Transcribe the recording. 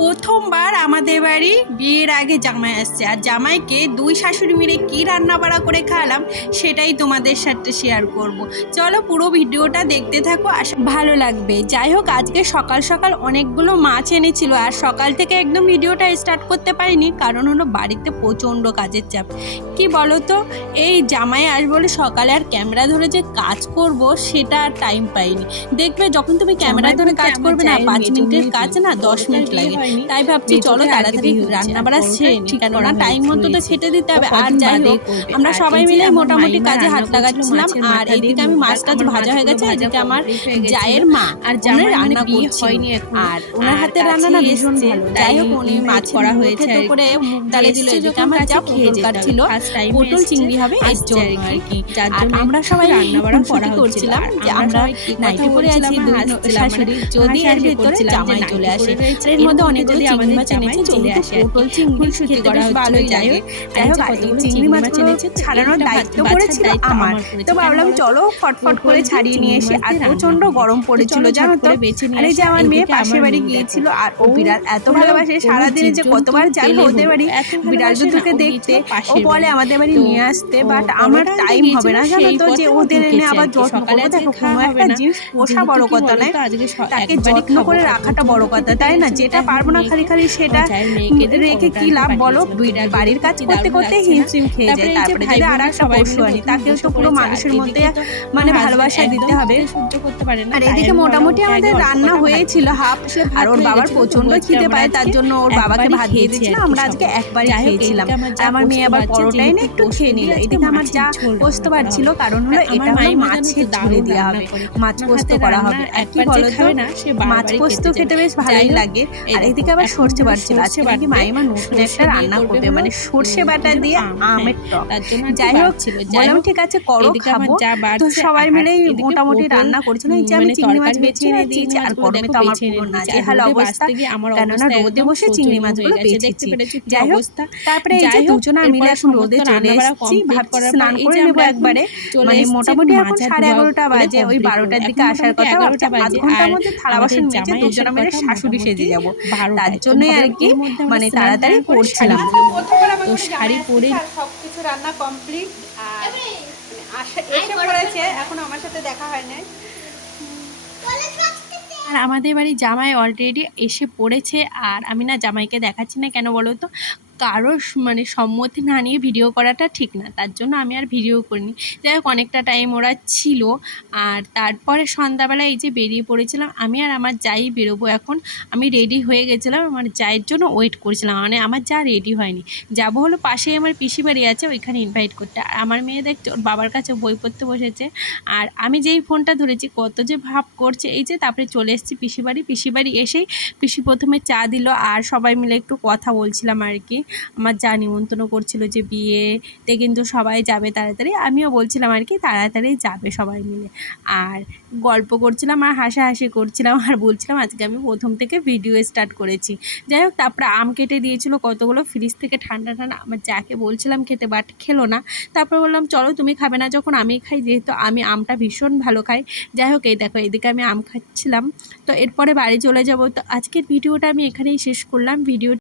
প্রথমবার আমাদের বাড়ি বিয়ের আগে জামাই আসছে। আর জামাইকে দুই শাশুড়ি মিলে কী রান্না বাড়া করে খাওয়ালাম সেটাই তোমাদের সাথে শেয়ার করব। চলো পুরো ভিডিওটা দেখতে থাকো আশা ভালো লাগবে। যাই হোক আজকে সকাল সকাল অনেকগুলো মাছ এনেছিল আর সকাল থেকে একদম ভিডিওটা স্টার্ট করতে পারিনি কারণ হলো বাড়িতে প্রচণ্ড কাজের চাপ। কি বলো তো এই জামাই আস বলে সকালে আর ক্যামেরা ধরে যে কাজ করব সেটা আর টাইম পাইনি। দেখবে যখন তুমি ক্যামেরা ধরে কাজ করবে না পাঁচ মিনিটের কাজ না দশ মিনিট লাগে। তাই ভাবছি চলো তাড়াতাড়ি রান্না বাড়া সেরে কেননা টাইম মতো তো খেতে দিতে হবে। আর যাই হোক আমরা সবাই মিলে মোটামুটি কাজে হাত লাগাচ্ছিলাম। আর এইদিকে আমি মাছ টাছ ভাজা হয়ে গেছে এদিকে আমার জায়ের মা আর জামাই রান্না হয়নি আর ওনার হাতে রান্না না ভীষণ ভালো। যাই হোক উনি মাছ করা হয়েছে। করে ডালে দিল এদিকে আমার যা খেয়ে ছিল পটল চিংড়ি হবে এর জন্য আর কি। আর আমরা সবাই রান্না বাড়া করা করছিলাম যে আমরা নাইটে পরে আছি শাশুড়ি যদি এর ভেতরে জামাই চলে আসে এর মধ্যে অনেকগুলো চিংড়ি মাছ এনেছে চলে আসে পটল চিংড়ি খেতে বেশ ভালোই লাগে। যাই হোক এই চিংড়ি মাছগুলো ছাড়ানোর দায়িত্ব পড়েছিল আমার। তো ভাবলাম চলো ফটফট করে ছাড়িয়ে নিয়ে এসে আর প্রচণ্ড গরম পড়েছিল জানো তো? আর যে আমার মেয়ে পাশের বাড়ি গিয়েছিল আর ও বিড়াল এত ভালোবাসে সারাদিনে যে কতবার যাবে ওদের বাড়ি বিড়াল দুটোকে দেখতে ও বলে আমাদের বাড়ি নিয়ে আসতে বাট আমার টাইম হবে না। জানো তো যে ওদের এনে আবার যত্ন করব দেখো কোনো একটা জিনিস পোষা বড় কথা নয় তাকে যত্ন করে রাখাটা বড় কথা তাই না যেটা পারব না খালি খালি সেটা রেখে কি লাভ বলো? বাড়ির কাজ করতে করতে হিমশিম খেয়ে যায়। তারপরে যদি আর একটা পশু আনি তাকেও তো পুরো মানুষের মধ্যে মানে ভালোবাসা দিতে হবে। সহ্য করতে পারে না। আর এদিকে মোটামুটি আমাদের রান্না হয়েছিল হাফ আর ওর বাবার প্রচণ্ড খিদে পায় তার জন্য ওর বাবাকে ভাত দিয়ে দিয়েছিল আমরা আজকে একবারই খেয়েছিলাম। আমার মেয়ে আবার পরোটা এনে একটু খেয়ে নিল। এদিকে আমার যা পোস্ত পারছিল কারণ হলো এটা হলো মাছের ঝুড়ি দেওয়া হবে মাছ পোস্ত করা হবে। আর কি বলো মাছ পোস্ত খেতে বেশ ভালোই লাগে আর এদিকে আবার সর্ষে বাটছিল আজকে নাকি মাইমা নতুন একটা রান্না করবে। মানে সর্ষে বাটা দিয়ে আমের টক। যাই হোক বললাম ঠিক আছে করো খাব। তো সবাই মিলেই মোটামুটি রান্না করছিল এই যে আমি চিংড়ি মাছ বেছে এনে দিয়েছি আর গরমে তো আমার পুরো নাজেহাল অবস্থা? কেননা রোদে বসে চিংড়ি মাছগুলো বেছেছি। যাই হোক তারপরে এই যে দুজনা মিলে এখন রোদে চলে এসেছি ভাবছি স্নান করে নেব একবারে। মানে মোটামুটি এখন সাড়ে এগারোটা বাজে ওই বারোটার দিকে আসার কথা ভাবছি। আধ ঘণ্টার মধ্যে থালা বাসন মেজে দুজনা মিলে শাশুড়ি সেজে যাব তার জন্যই আর কি মানে তাড়াতাড়ি করছিলাম। তো শাড়ি পরে সবকিছু রান্না কমপ্লিট আর এসে পড়েছে এখন আমার সাথে দেখা হয় নাই আর আমাদের বাড়ি জামাই অলরেডি এসে পড়েছে আর আমি না জামাইকে দেখাচ্ছি না কেন বলো তো? কারও মানে সম্মতি না নিয়ে ভিডিও করাটা ঠিক না। তার জন্য আমি আর ভিডিও করিনি। যাই হোক, অনেকটা টাইম ওরা ছিল। আর তারপরে সন্ধ্যাবেলা এই যে বেরিয়ে পড়েছিলাম, আমি আর আমার যাই বেরোবো এখন। আমি রেডি হয়ে গেছিলাম, আমার যাইয়ের জন্য ওয়েট করছিলাম। মানে আমার যা রেডি হয়নি। যাব হলো পাশেই আমার পিসি বাড়ি আছে, ওইখানে ইনভাইট করতে। আর আমার মেয়ে দেখছে ওর বাবার কাছে বই পড়তে বসেছে। আর আমি যেই ফোনটা ধরেছি, কত যে ভাব করছে। এই যে তারপরে চলে এসেছি পিসি বাড়ি। পিসি বাড়ি এসেই পিসি প্রথমে চা দিল, আর সবাই মিলে একটু কথা বলছিলাম আর কি। আমার যা নিমন্ত্রণ করছিল যে বিয়েতে কিন্তু সবাই যাবে তাড়াতাড়ি। আমিও বলছিলাম আর কি, তাড়াতাড়ি যাবে সবাই মিলে। আর গল্প করছিলাম আর হাসাহাসি করছিলাম আর বলছিলাম, আজকে আমি প্রথম থেকে ভিডিও স্টার্ট করেছি। যাই হোক, তারপরে আম কেটে দিয়েছিল, কতগুলো ফ্রিজ থেকে ঠান্ডা ঠান্ডা, আমার যাকে বলছিলাম খেতে বাট খেলো না। তারপর বললাম, চলো, তুমি খাবে না যখন আমি খাই, যেহেতু আমি আমটা ভীষণ ভালো খাই। যাই হোক, এই দেখো, এদিকে আমি আম খাচ্ছিলাম। তো এরপরে বাড়ি চলে যাব। তো আজকের ভিডিওটা আমি এখানেই শেষ করলাম। ভিডিও